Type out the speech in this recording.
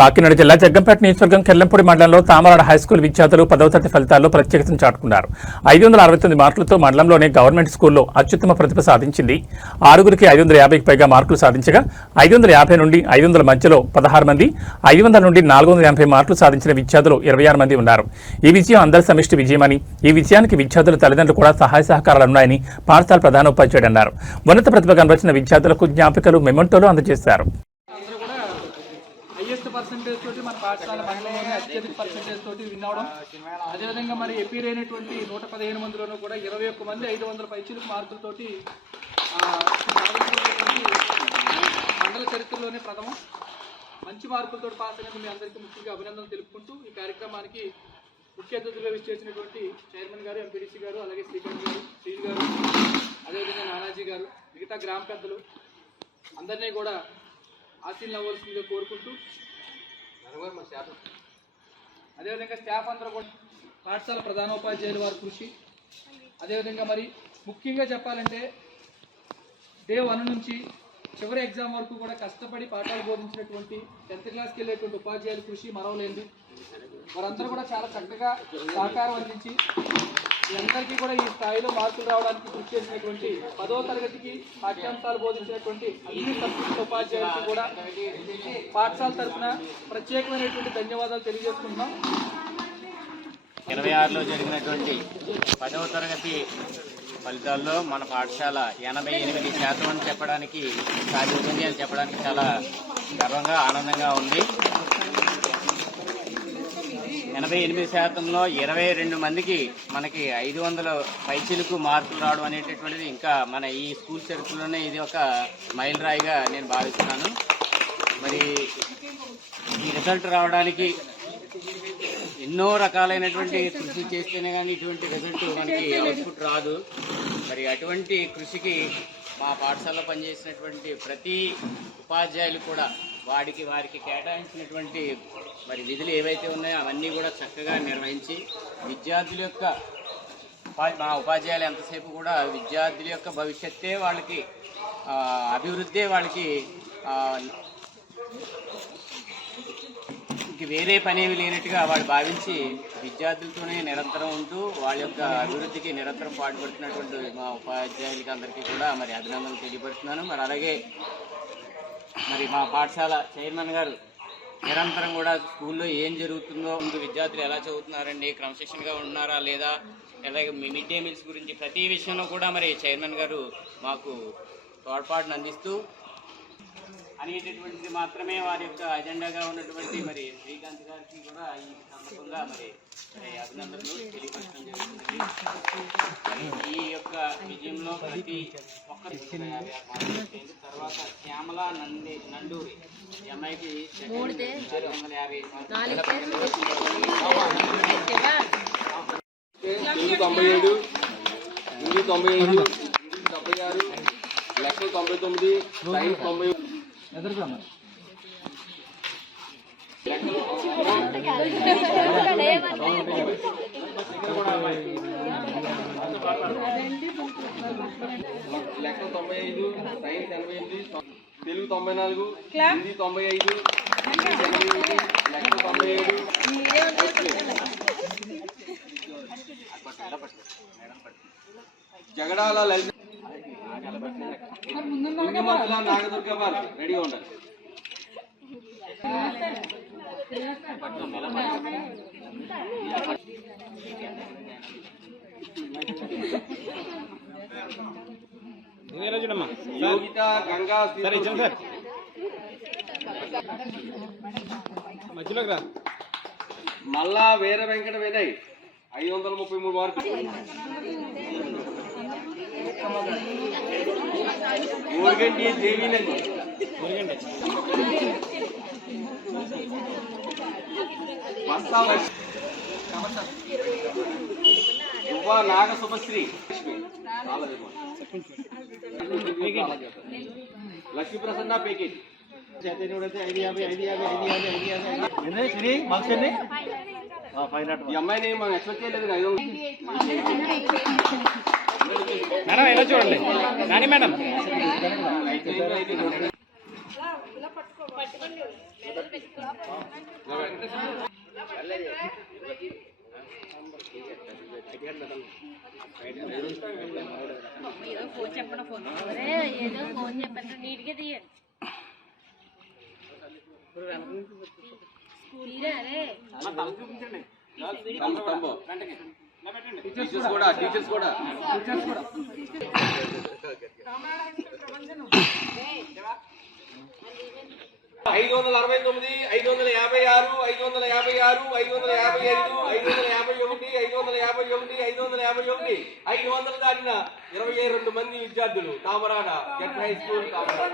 కాకినాడ జిల్లా జగ్గంపేట నియోజకవర్గం కెల్లంపూడి మండలంలో తామరాడ హైస్కూల్ విద్యార్థులు 10వ తరగతి ఫలితాల్లో ప్రత్యేకతను చాటుకున్నారు. 569 మార్కులతో మండలంలోని గవర్నమెంట్ స్కూల్లో అత్యుత్తమ ప్రతిభ సాధించింది. ఆరుగురికి 550కి పైగా మార్కులు సాధించగా 550 నుండి 500 మధ్యలో 16 మంది, 500 నుండి 480 మార్కులు సాధించిన విద్యార్థులు 26 మంది ఉన్నారు. ఈ విజయం అందరి సమిష్టి విజయమని, ఈ విజయానికి విద్యార్థుల తల్లిదండ్రులు కూడా సహాయ సహకారాలున్నాయని పాఠశాల ప్రధానోపాధ్యాయుడు అన్నారు. ఉన్నత ప్రతిభ కనబరిచిన విద్యార్థులకు జ్ఞాపికలు, మెమెంటోలు అందజేశారు. హైయెస్ట్ పర్సెంటేజ్ తోటి మన పాఠశాల మండలంలోనే అత్యధిక పర్సెంటేజ్ తోటి విన్ అవడం, అదేవిధంగా మరి ఎపీర్ అయినటువంటి 115 మందిలోనూ కూడా 21 మంది 500 పైచిలకు మార్కులతోటి మండల చరిత్రలోనే ప్రథమం మంచి మార్కులతో పాస్ అయినందుకు మీ అందరికీ ముఖ్యంగా అభినందనలు తెలుపుకుంటూ ఈ కార్యక్రమానికి ముఖ్య అతిథులుగా విచ్చేసినటువంటి చైర్మన్ గారు, ఎంపీడీసీ గారు, అలాగే శ్రీకాంత్ గారు, శ్రీజ్ గారు, అదేవిధంగా నానాజీ గారు, మిగతా గ్రామ పెద్దలు అందరినీ కూడా ఆశీర్వదించవలసిందిగా కోరుకుంటూ, అదేవిధంగా స్టాఫ్ అందరూ కూడా పాఠశాల ప్రధానోపాధ్యాయులు వారి కృషి, అదేవిధంగా మరి ముఖ్యంగా చెప్పాలంటే డే 1 నుంచి చివరి ఎగ్జామ్ వరకు కూడా కష్టపడి పాఠాలు బోధించినటువంటి 10th క్లాస్కి వెళ్ళేటువంటి ఉపాధ్యాయుల కృషి మరవలేదు. వారందరూ కూడా చాలా చక్కగా సహకారం అందించి మీ అందరికీ కూడా ఈ స్థాయిలో మార్కులు రావడానికి కృషి చేసినటువంటి 10వ తరగతికి పాఠ్యాంశాలు బోధించినటువంటి అన్ని సబ్జెక్టుల ఉపాధ్యాయులకు కూడా పాఠశాల తరఫున ప్రత్యేకమైనటువంటి ధన్యవాదాలు తెలియజేసుకుంటున్నాం. 26లో జరిగినటువంటి 10వ తరగతి ఫలితాల్లో మన పాఠశాల 88% అని చెప్పడానికి, సాధించింది అని చెప్పడానికి చాలా గర్వంగా, ఆనందంగా ఉంది. 88%లో 22 మందికి మనకి 500 పైచిలకు మార్కులు రావడం అనేటటువంటిది ఇంకా మన ఈ స్కూల్ చరిత్రలోనే ఇది ఒక మైలురాయిగా నేను భావిస్తున్నాను. మరి ఈ రిజల్ట్ రావడానికి ఎన్నో రకాలైనటువంటి కృషి చేస్తేనే కానీ ఇటువంటి రిజల్ట్ మనకి అవుట్పుట్ రాదు. మరి అటువంటి కృషికి మా పాఠశాలలో పనిచేసినటువంటి ప్రతి ఉపాధ్యాయులు కూడా వారికి కేటాయించినటువంటి మరి విధులు ఏవైతే ఉన్నాయో అవన్నీ కూడా చక్కగా నిర్వహించి విద్యార్థుల యొక్క మా ఉపాధ్యాయులు ఎంతసేపు కూడా విద్యార్థుల యొక్క భవిష్యత్తే వాళ్ళకి అభివృద్ధే వాళ్ళకి వేరే పనేవి లేనట్టుగా వాళ్ళు భావించి విద్యార్థులతోనే నిరంతరం ఉంటూ వాళ్ళ యొక్క అభివృద్ధికి నిరంతరం పాటుపడుతున్నటువంటి మా ఉపాధ్యాయులకి అందరికీ కూడా మరి అభినందనలు తెలియపరుస్తున్నాను. మరి అలాగే మరి మా పాఠశాల చైర్మన్ గారు నిరంతరం కూడా స్కూల్లో ఏం జరుగుతుందో, ముందు విద్యార్థులు ఎలా చదువుతున్నారండి, క్రమశిక్షణగా ఉన్నారా లేదా, అలాగే మిడ్ డే మీల్స్ గురించి ప్రతి విషయంలో కూడా మరి చైర్మన్ గారు మాకు తోడ్పాటును అందిస్తూ అనేటటువంటిది మాత్రమే వారి యొక్క అజెండాగా ఉన్నటువంటి మరి శ్రీకాంత్ గారికి కూడా ఈ సందర్భంగా మరి అభినందనలు తెలియపరచడం జరుగుతుంది. ఈ యొక్క విజయంలో ప్రతి ఒక్కరి తర్వాత శ్యామల నండూరి ఈ అమ్మాయికి 250 97, 95, 76, లెక్కలు 99, సైన్స్ 90. లెక్కలు 95, సైన్స్ 88, తెలుగు 94, హిందీ 95, లెక్కలు 97. జగడాల లలిత నాగదుర్గ వారు రెడీగా ఉండాలి. యోగిత గంగా మల్లా వీర వెంకట వినయ్ 533 మార్కులు. ఊరుగంటి దేవినంది యువ నాగ శుభశ్రీ లక్ష్మీ ప్రసన్న పేకేజ్ ఈ అమ్మాయిని మనం ఎక్స్పెక్ట్ చేయలేదు. మేడం ఇలా చూడండి కానీ మేడం ఏదో ఫోన్ చెప్పండి ఫోన్ ఏదో ఫోన్ చెప్పండి నీట్గా తీయండి టీచర్స్ కూడా 569, 556, 556, 555, 551, 551, 500 దాటిన 22 మంది విద్యార్థులు Thamarada Z high school Thamarada.